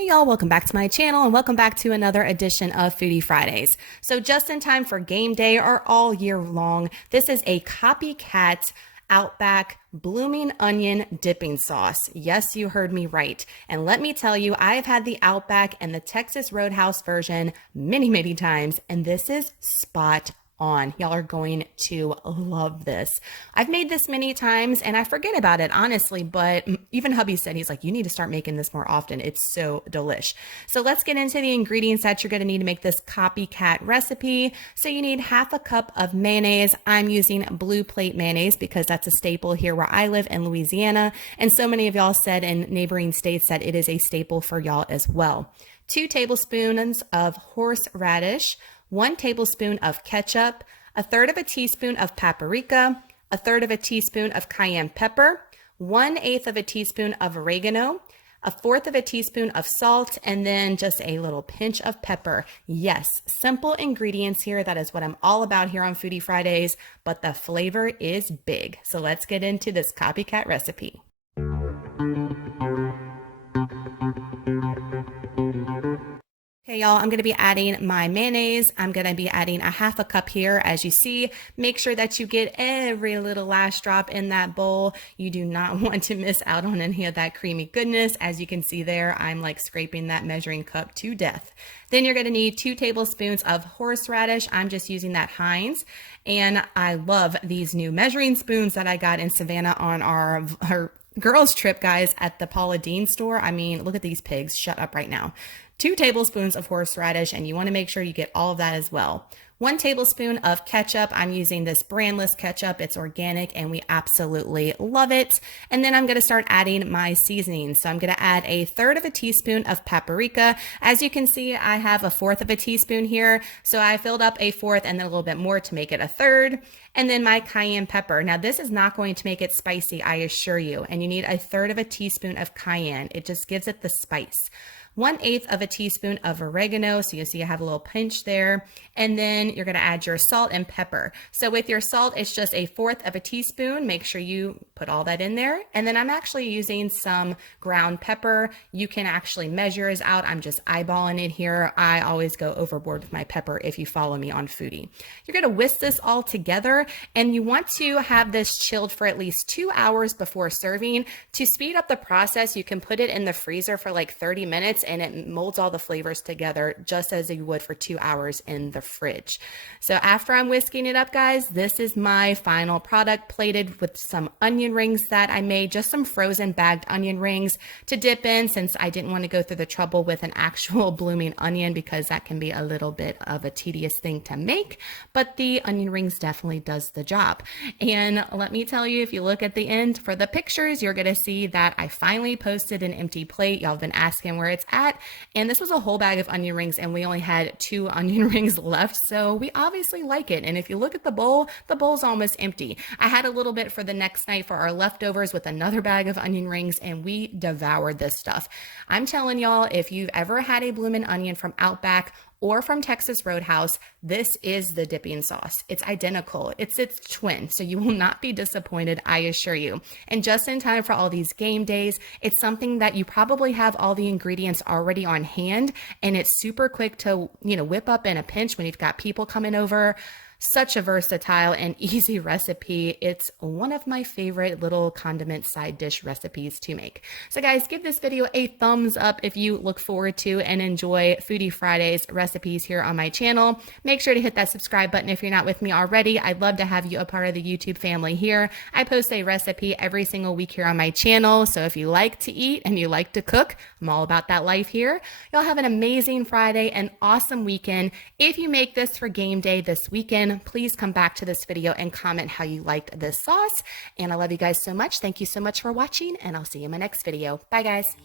Hey y'all, welcome back to my channel and welcome back to another edition of Foodie Fridays. So just in time for game day or all year long, this is a Copycat Outback Bloomin' Onion dipping sauce. Yes, you heard me right. And let me tell you, I've had the Outback and the Texas Roadhouse version many times, and this is spot on. Y'all are going to love this. I've made this many times and I forget about it, honestly, but even hubby said, he's like, you need to start making this more often. It's so delish. So let's get into the ingredients that you're going to need to make this Copycat recipe. So you need half a cup of mayonnaise. I'm using Blue Plate mayonnaise because that's a staple here where I live in Louisiana. And so many of y'all said in neighboring states that it is a staple for y'all as well. 2 tablespoons of horseradish, 1 tablespoon of ketchup, 1/3 teaspoon of paprika, 1/3 teaspoon of cayenne pepper, 1/8 teaspoon of oregano, 1/4 teaspoon of salt, and then just a little pinch of pepper. Yes, simple ingredients here. That is what I'm all about here on Foodie Fridays, but the flavor is big. So let's get into this Copycat recipe. Okay, y'all, I'm going to be adding my mayonnaise. I'm going to be adding a half a cup here. As you see, make sure that you get every little last drop in that bowl. You do not want to miss out on any of that creamy goodness. As you can see there, I'm like scraping that measuring cup to death. Then you're going to need 2 tablespoons of horseradish. I'm just using that Heinz. And I love these new measuring spoons that I got in Savannah on our girls trip, guys, at the Paula Deen store. I mean, look at these pigs. Shut up right now. 2 tablespoons of horseradish, and you want to make sure you get all of that as well. 1 tablespoon of ketchup. I'm using this brandless ketchup. It's organic and we absolutely love it. And then I'm going to start adding my seasonings. So I'm going to add 1/3 teaspoon of paprika. As you can see, I have 1/4 teaspoon here. So I filled up 1/4 and then a little bit more to make it 1/3. And then my cayenne pepper. Now this is not going to make it spicy, I assure you. And you need 1/3 teaspoon of cayenne. It just gives it the spice. 1/8 teaspoon of oregano. So you see I have a little pinch there. And then you're going to add your salt and pepper. So with your salt, it's just 1/4 teaspoon. Make sure you put all that in there. And then I'm actually using some ground pepper. You can actually measure it out. I'm just eyeballing it here. I always go overboard with my pepper if you follow me on Foodie. You're going to whisk this all together and you want to have this chilled for at least 2 hours before serving. To speed up the process, you can put it in the freezer for like 30 minutes and it molds all the flavors together just as you would for 2 hours in the fridge. So after I'm whisking it up, guys, this is my final product, plated with some onion rings that I made, just some frozen bagged onion rings to dip in, since I didn't want to go through the trouble with an actual blooming onion because that can be a little bit of a tedious thing to make, but the onion rings definitely does the job. And let me tell you, if you look at the end for the pictures, you're going to see that I finally posted an empty plate. Y'all have been asking where it's at, and this was a whole bag of onion rings and we only had 2 onion rings left, so we obviously like it. And if you look at the bowl's almost empty. I had a little bit for the next night for our leftovers with another bag of onion rings, and we devoured this stuff. I'm telling y'all, if you've ever had a bloomin' onion from Outback or from Texas Roadhouse, this is the dipping sauce. It's identical. It's its twin, so you will not be disappointed, I assure you. And just in time for all these game days, it's something that you probably have all the ingredients already on hand, and it's super quick to, whip up in a pinch when you've got people coming over. Such a versatile and easy recipe. It's one of my favorite little condiment side dish recipes to make. So guys, give this video a thumbs up if you look forward to and enjoy Foodie Fridays recipes here on my channel. Make sure to hit that subscribe button if you're not with me already. I'd love to have you a part of the YouTube family here. I post a recipe every single week here on my channel. So if you like to eat and you like to cook, I'm all about that life here. Y'all have an amazing Friday, an awesome weekend. If you make this for game day this weekend, please come back to this video and comment how you liked this sauce. And I love you guys so much. Thank you so much for watching, and I'll see you in my next video. Bye, guys.